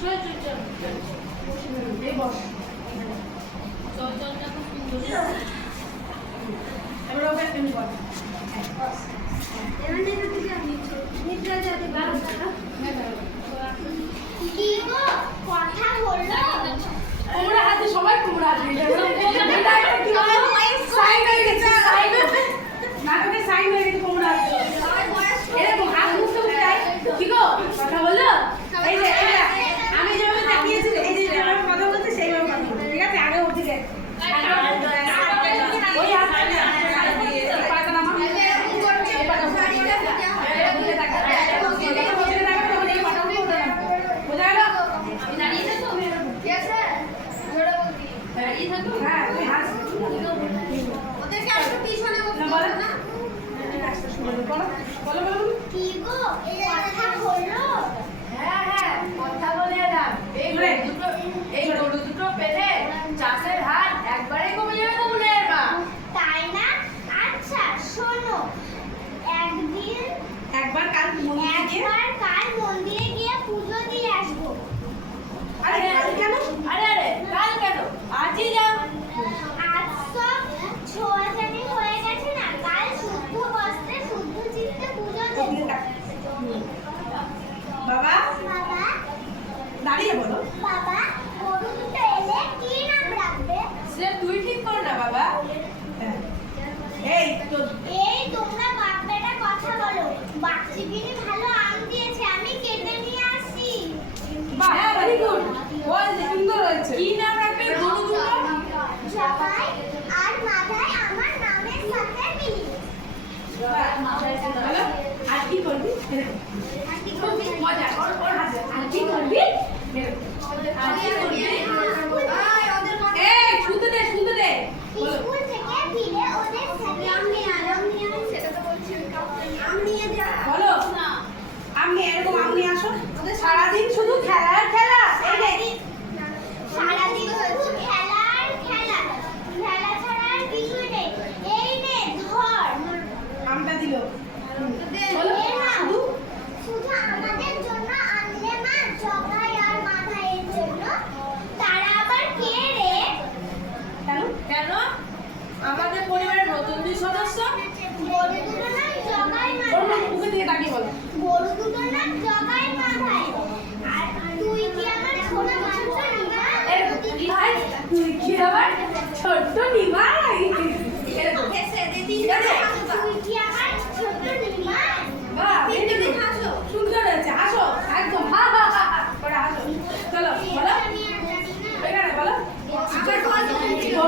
চল চল চল এই বস চল চল চল এবার ওকে তুমি বল এমন দেখতে কি আমি নিদ্রা যাতে বারো টাকা কি গো কথা হলো তোমরা হাতে সবাই তোমরা হাতে এটা একটা কি সাইন হয়ে গেছে সাইন নাটকে সাইন হয়ে গেছে তোমরা হাতে এরকম হাত মুখে উঠে যায় কি গো কথা বললো এই যে এটা আমি যেভাবে তাকিয়েছি এই যে যেভাবে কথা বলতে সেইভাবে কথা বলতে ঠিক আছে আগে উঠে যায় ওই হাত পাতা নামা এই পাতা বুঝে থাকা বুঝে থাকা তখন এই পাতা উঠে বোঝা গেল দাঁড়িয়ে থাকো ঠিক আছে ঝোড়া বলবি দাঁড়িয়ে থাকো হ্যাঁ তুই হাস ওদেরকে আজকে পিছনে বলতে না বলো বলো কি গো কথা হলো হ্যাঁ হ্যাঁ কথা বলে এলাম এই গরু দুটো পেলে চাষের হাট একবারে কমে যাবে কমলের মা। তাই না আচ্ছা শোনো একবার কাল মন্দিরে গিয়ে পুজো দিয়ে আসবো আরে কেন আরে আরে কাল কেন আজই যাও। আজ সব ছোঁয়াছানি হয়ে গেছে না কাল শুদ্ধ বস্ত্রে শুদ্ধ চিত্তে পুজো দেবো বাবা বাবা দাঁড়িয়ে বলো বাবা গরু দুটো এলে কি নাম রাখবে সে তুই ঠিক কর না বাবা। হ্যাঁ। এই তো এই তোমরা বাপ বেটা কথা বলো বাচ্চিগিনি ভালো আম দিয়েছে আমি কেটে নিয়ে আসি বাহ ভেরি গুড ওই সুন্দর হয়েছে কি নাম রাখবে গরু দুটো? সবাই আর মাথায় আমার নামের সাথে মিলিয়ে হ্যালো আর কি করবি খুব মজা ওর হাতে আর কি করবি আর কি করবি এই শুনতে দে বলো স্কুল থেকে ফিরে ওদের সাথে সেটা তো বলছি আম নিয়ে যা বলো আমি এরকম আম নিয়ে আসো সারাদিন শুধু খেলা আর খেলা এই নে সারাদিন শুধু খেলা আর খেলা খেলা ছাড়া আর কিছু নেই এই নে ধর আমটা দিল বলো এ না, শুধু শুধু আমাদের জন্য আনলে মা জগাই আর মাথায়ের জন্য তারা আবার কে রে কেন কেন আমাদের পরিবারের নতুন দুই সদস্য। গরু দুটোর নাম জগাই ওর মাথায় মুখে দিয়ে তাকিয়ে বলো গরু দুটোর নাম জগাই মাথায় আর তুই কি আমার ছোট বাচ্চা নিবা এরকম কি হয় তুই কি আবার ছোট্ট নিমাই